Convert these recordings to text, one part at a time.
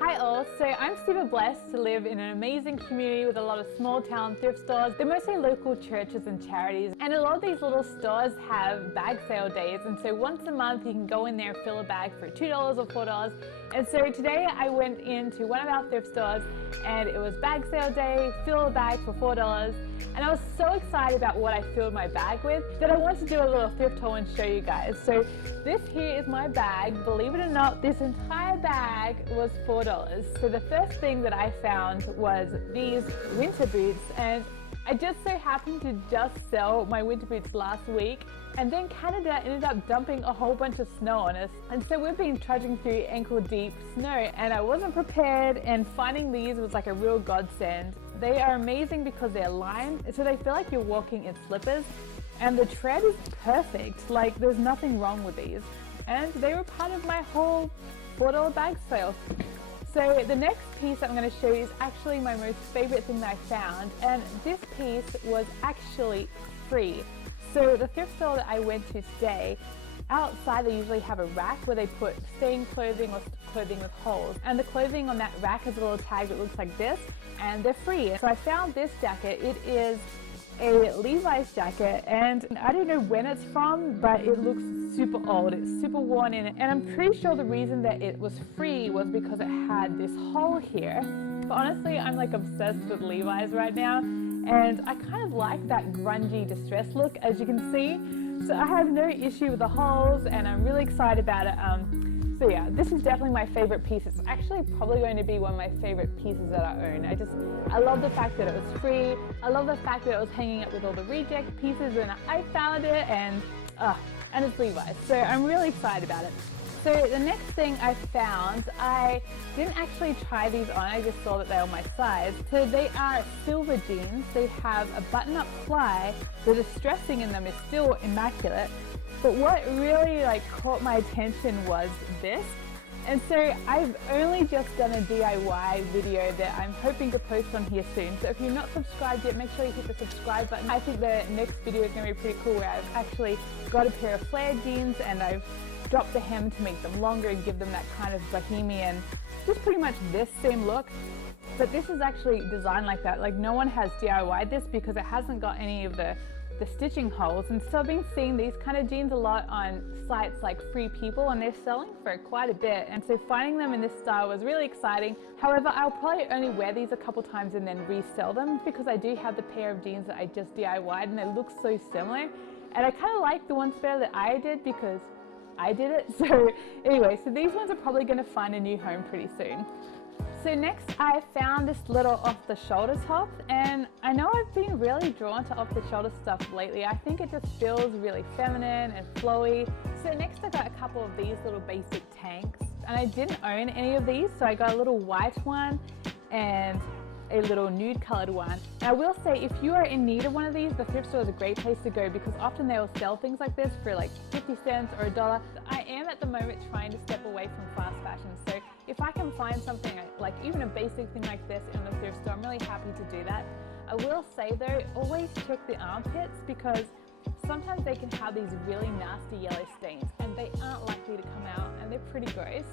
Hi all, so I'm super blessed to live in an amazing community with a lot of small town thrift stores. They're mostly local churches and charities, and a lot of these little stores have bag sale days, and so once a month you can go in there and fill a bag for $2 or $4. And so today I went into one of our thrift stores and it was bag sale day, fill a bag for $4, and I was so excited about what I filled my bag with that I want to do a little thrift haul and show you guys. So this here is my bag. Believe it or not, this entire bag was $4. So the first thing that I found was these winter boots, and I just so happened to just sell my winter boots last week, and then Canada ended up dumping a whole bunch of snow on us, and so we've been trudging through ankle deep snow, and I wasn't prepared, and finding these was like a real godsend. They are amazing because they're lined, so they feel like you're walking in slippers, and the tread is perfect. Like, there's nothing wrong with these, and they were part of my whole $4 bag sale. So the next piece I'm going to show you is actually my most favorite thing that I found, and this piece was actually free. So the thrift store that I went to today, outside they usually have a rack where they put stained clothing or clothing with holes, and the clothing on that rack has a little tag that looks like this, and they're free. So I found this jacket. It is a Levi's jacket, and I don't know when it's from, but it looks super old. It's super worn in it, and I'm pretty sure the reason that it was free was because it had this hole here. But honestly, I'm like obsessed with Levi's right now, and I kind of like that grungy distressed look, as you can see. So I have no issue with the holes, and I'm really excited about it. So yeah, this is definitely my favorite piece. It's actually probably going to be one of my favorite pieces that I own. I love the fact that it was free. I love the fact that it was hanging up with all the reject pieces, and I found it, and it's Levi's. So I'm really excited about it. So the next thing I found, I didn't actually try these on, I just saw that they were my size. So they are silver jeans. They have a button-up ply. The distressing in them is still immaculate. But what really caught my attention was this. And so I've only just done a DIY video that I'm hoping to post on here soon. So if you're not subscribed yet, make sure you hit the subscribe button. I think the next video is going to be pretty cool, where I've actually got a pair of flared jeans and I've dropped the hem to make them longer and give them that kind of bohemian, just pretty much this same look. But this is actually designed like that. Like, no one has DIY'd this because it hasn't got any of the stitching holes. And so I've been seeing these kind of jeans a lot on sites like Free People, and they're selling for quite a bit. And so finding them in this style was really exciting. However, I'll probably only wear these a couple times and then resell them, because I do have the pair of jeans that I just DIY'd and they look so similar. And I kind of like the ones better that I did because I did it. So anyway, so these ones are probably going to find a new home pretty soon. So next I found this little off-the-shoulder top, and I know I've been really drawn to off-the-shoulder stuff lately. I think it just feels really feminine and flowy. So next I got a couple of these little basic tanks, and I didn't own any of these, so I got a little white one and a little nude colored one. And I will say, if you are in need of one of these, the thrift store is a great place to go, because often they will sell things like this for like 50 cents or $1. I am at the moment trying to step away from fast fashion, so if I can find something like even a basic thing like this in the thrift store, I'm really happy to do that. I will say though, always check the armpits, because sometimes they can have these really nasty yellow stains and they aren't likely to come out, and they're pretty gross.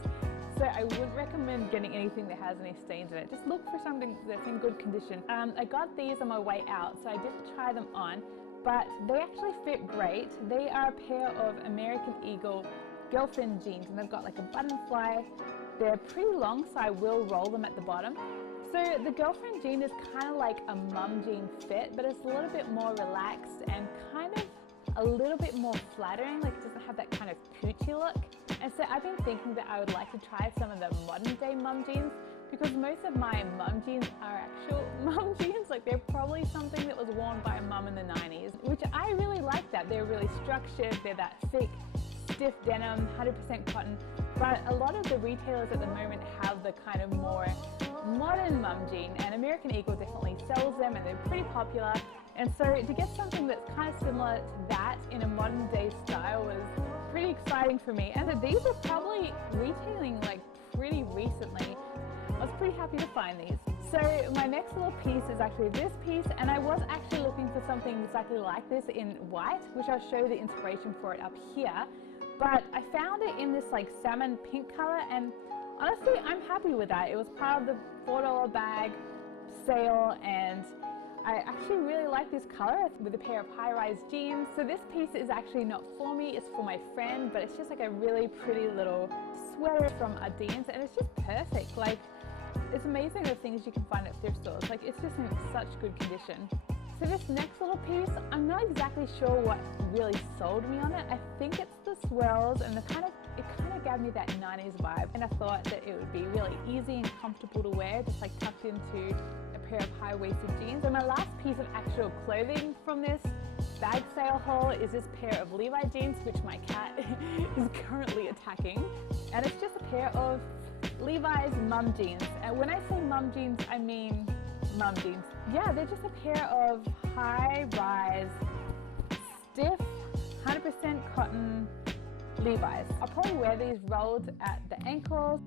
So I wouldn't recommend getting anything that has any stains in it. Just look for something that's in good condition. I got these on my way out, so I didn't try them on, but they actually fit great. They are a pair of American Eagle girlfriend jeans, and they've got like a button fly. They're pretty long, so I will roll them at the bottom. So the girlfriend jean is kind of like a mum jean fit, but it's a little bit more relaxed and kind of a little bit more flattering. Like, it doesn't have that kind of poochy look. And so I've been thinking that I would like to try some of the modern day mum jeans, because most of my mum jeans are actual mum jeans. Like, they're probably something that was worn by a mum in the 90s, which I really like that. They're really structured, they're that thick, stiff denim, 100% cotton. But a lot of the retailers at the moment have the kind of more modern mum jean, and American Eagle definitely sells them, and they're pretty popular. And so to get something that's kind of similar to that in a modern day style was pretty exciting for me. And these are probably retailing like pretty recently. I was pretty happy to find these. So my next little piece is actually this piece, and I was actually looking for something exactly like this in white, which I'll show you the inspiration for it up here. But I found it in this like salmon pink color, and honestly, I'm happy with that. It was part of the $4 bag sale, and I actually really like this color with a pair of high-rise jeans. So this piece is actually not for me, it's for my friend, but it's just like a really pretty little sweater from Adidas, and it's just perfect. Like, it's amazing the things you can find at thrift stores. Like, it's just in such good condition. So this next little piece, I'm not exactly sure what really sold me on it. I think it's the swirls, and it kind of gave me that 90s vibe, and I thought that it would be really easy and comfortable to wear, just like tucked into a pair of high-waisted jeans. And my last piece of actual clothing from this bag sale haul is this pair of Levi jeans, which my cat is currently attacking. And it's just a pair of Levi's mum jeans. And when I say mum jeans, I mean mum jeans. Yeah, they're just a pair of high-rise, stiff, 100% cotton Levi's. I'll probably wear these rolled at the ankles.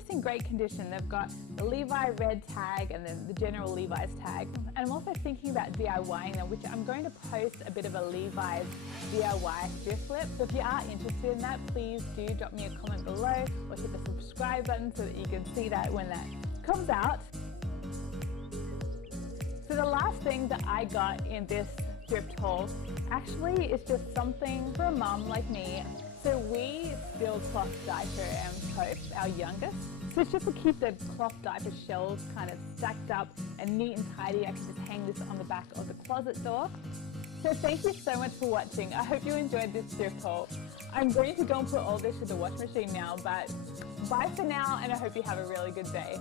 It's in great condition. They've got the Levi red tag and then the general Levi's tag. And I'm also thinking about DIYing them, which I'm going to post a bit of a Levi's DIY thrift flip. So if you are interested in that, please do drop me a comment below or hit the subscribe button so that you can see that when that comes out. So the last thing that I got in this thrift haul actually is just something for a mum like me. So we still cloth diaper and Pope, our youngest. So it's just to keep the cloth diaper shelves kind of stacked up and neat and tidy. I can just hang this on the back of the closet door. So thank you so much for watching. I hope you enjoyed this thrift haul. I'm going to go and put all this in the wash machine now, but bye for now, and I hope you have a really good day.